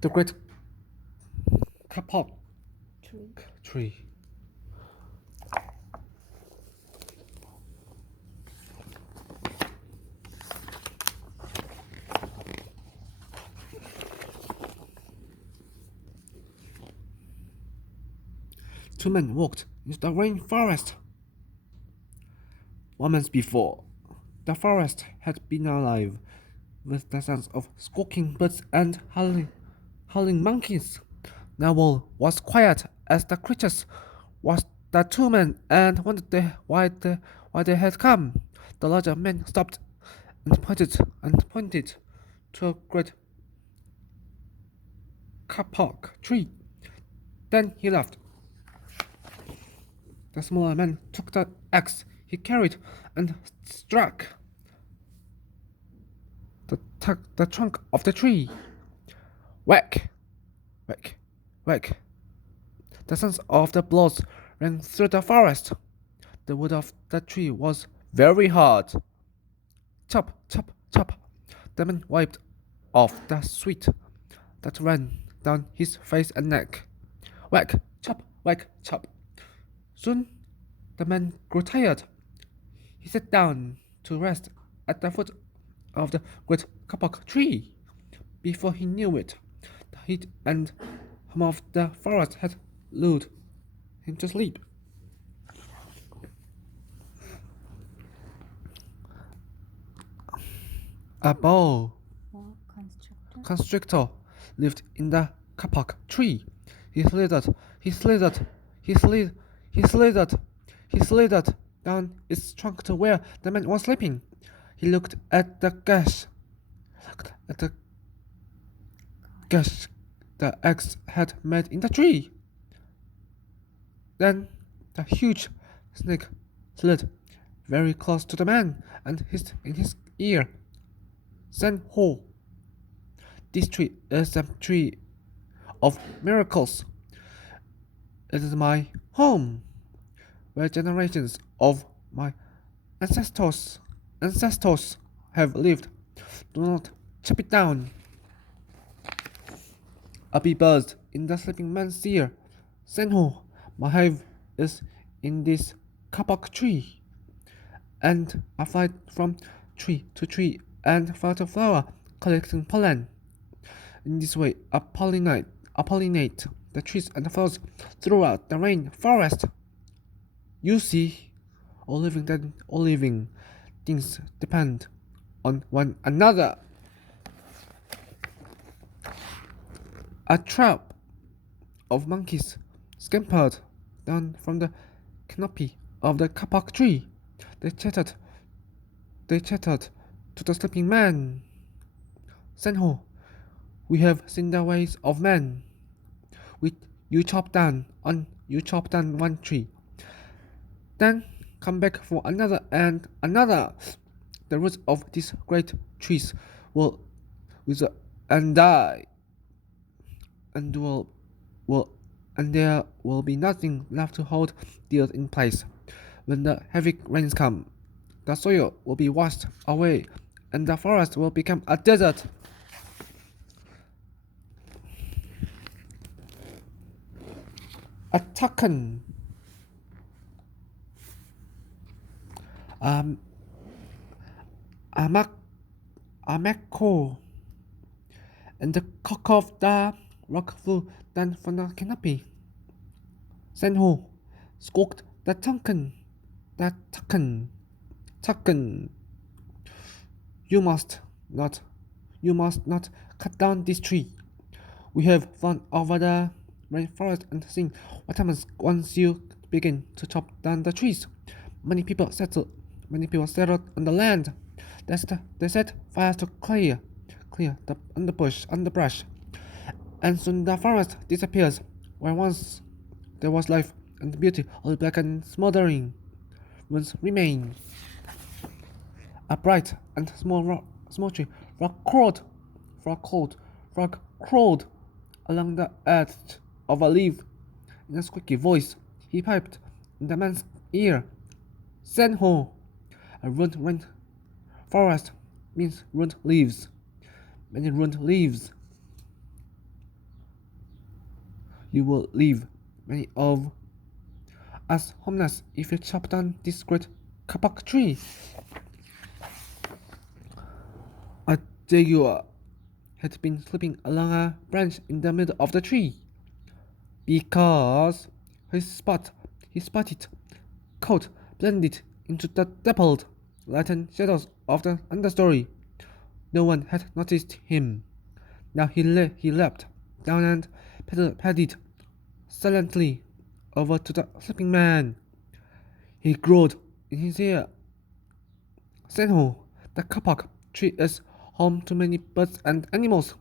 The great KAPOK Tree. tree. Two men walked into the rainforest. 1 month before, the forest had been alive with the sounds of squawking birds and howling monkeys. Now all was quiet as the creatures watched the 2 men and wondered why they had come. The larger man stopped and pointed to a great kapok tree. Then he laughed. The smaller man took the axe he carried and struck the trunk of the tree. Whack! Whack! Whack! The sounds of the blows rang through the forest. The wood of the tree was very hard. Chop! Chop! Chop! The man wiped off the sweat that ran down his face and neck. Whack! Chop! Whack! Chop! Soon the man grew tired. He sat down to rest at the foot of the great kapok tree. Before he knew it, the heat and hum of the forest had lulled him to sleep. A boa Or constrictor. constrictor lived in the kapok tree. He slithered, he slithered, he slid, he slithered, he slithered down its trunk to where the man was sleeping. He looked at the gash the axe had made in the tree. Then the huge snake slid very close to the man and hissed in his ear. San Ho, this tree is a tree of miracles. It is my home, where generations of my ancestors have lived. Do not chop it down. A bee buzzed in the sleeping man's ear. Senho, my hive is in this kapok tree, and I fly from tree to tree and flower to flower, collecting pollen. In this way, I pollinate the trees and the flowers throughout the rainforest. You see, all living things depend on one another. A troop of monkeys scampered down from the canopy of the kapok tree. They chattered. They chattered to the sleeping man. Senho, we have seen the ways of men. You chop down one tree, then come back for another and another. The roots of these great trees will wither and die, and will and there will be nothing left to hold the earth in place. When the heavy rains come, the soil will be washed away, and the forest will become a desert. A toucan, um, a mac, a mako, and the cock of the rock flew down from the canopy. Senho squawked the toucan. You must not, you must not cut down this tree. We have flown over the rainforest and seen what happens once you begin to chop down the trees. Many people settled on the land. They set fires to clear the underbrush, and soon the forest disappears. Where once there was life and beauty, all black and smoldering ruins remain. A bright and small tree frog crawled along the edge of a leaf. In a squeaky voice, he piped in the man's ear. Senho, a ruined rain forest means ruined leaves. Many ruined leaves. You will leave many of us homeless if you chop down this great kapok tree. A jaguar had been sleeping along a branch in the middle of the tree. Because his spotted coat blended into the dappled, lightened shadows of the understory. No one had noticed him. Now he leapt down and padded silently over to the sleeping man. He growled in his ear. Senho, the kapok tree is home to many birds and animals.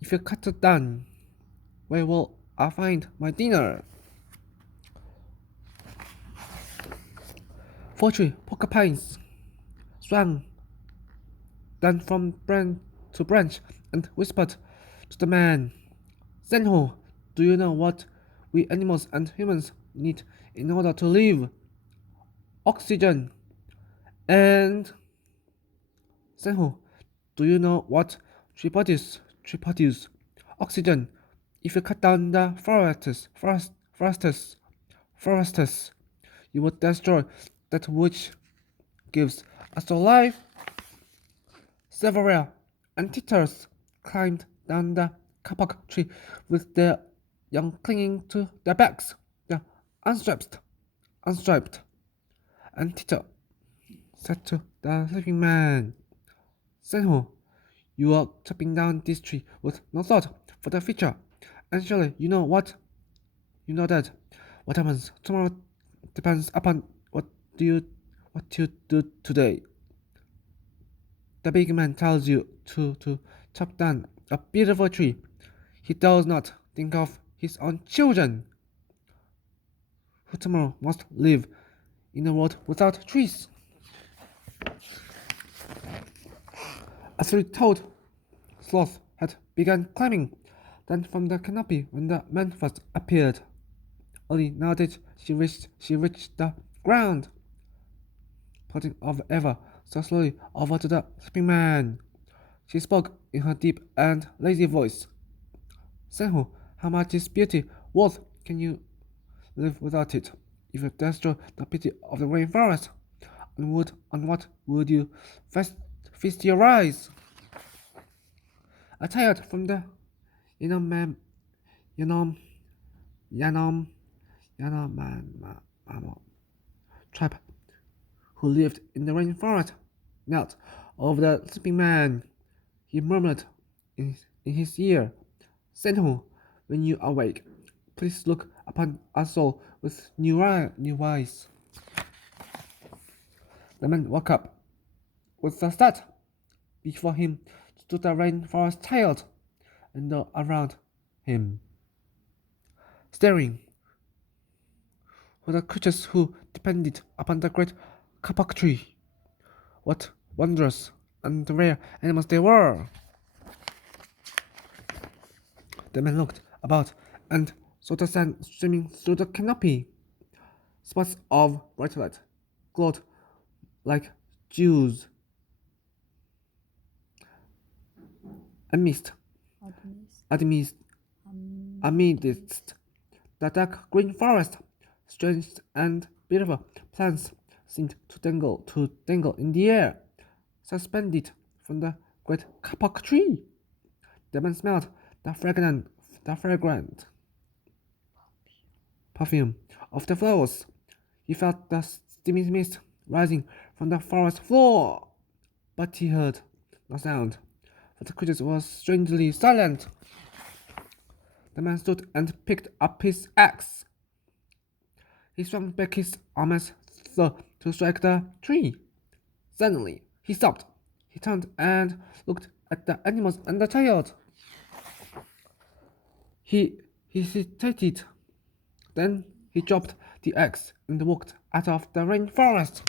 If you cut it down, where will I find my dinner? 40 porcupines swung down from branch to branch and whispered to the man, Senho, do you know what we animals and humans need in order to live? Oxygen. And Senho, do you know what tree produce? Tree produce oxygen. If you cut down the forests, you would destroy that which gives us the life. Several anteaters climbed down the kapok tree with their young clinging to their backs. The unstriped anteater said to the sleeping man, Senho, you are chopping down this tree with no thought for the future. And surely you know that what happens tomorrow depends upon do you what you do today. The big man tells you to chop down a beautiful tree. He does not think of his own children, who tomorrow must live in a world without trees. A three-toed sloth had begun climbing down from the canopy when the man first appeared. Only now did she reached the ground, plodding over ever so slowly over to the sleeping man. She spoke in her deep and lazy voice. Senhu, how much is beauty worth? Can you live without it? If you destroy the beauty of the rainforest, on what would you feast your eyes? Tired from the Yanom Yanom Yanom Yanom tribe who lived in the rainforest knelt over the sleeping man. He murmured in his ear, Senhu, when you awake, please look upon us all with new eyes. The man woke up with a start. Before him stood the rainforest child, and all around him, staring, were the creatures who depended upon the great kapok tree. What wondrous and rare animals they were! The man looked about and saw the sun streaming through the canopy. Spots of bright light glowed like jewels. Amidst the dark green forest, strange and beautiful plants seemed to dangle in the air, suspended from the great kapok tree. The man smelled the fragrant perfume of the flowers. He felt the steamy mist rising from the forest floor, but he heard no sound, for the creatures were strangely silent. The man stood and picked up his axe. He swung back his arm as though to strike the tree. Suddenly, he stopped. He turned and looked at the animals and the child. He hesitated. Then he dropped the axe and walked out of the rainforest.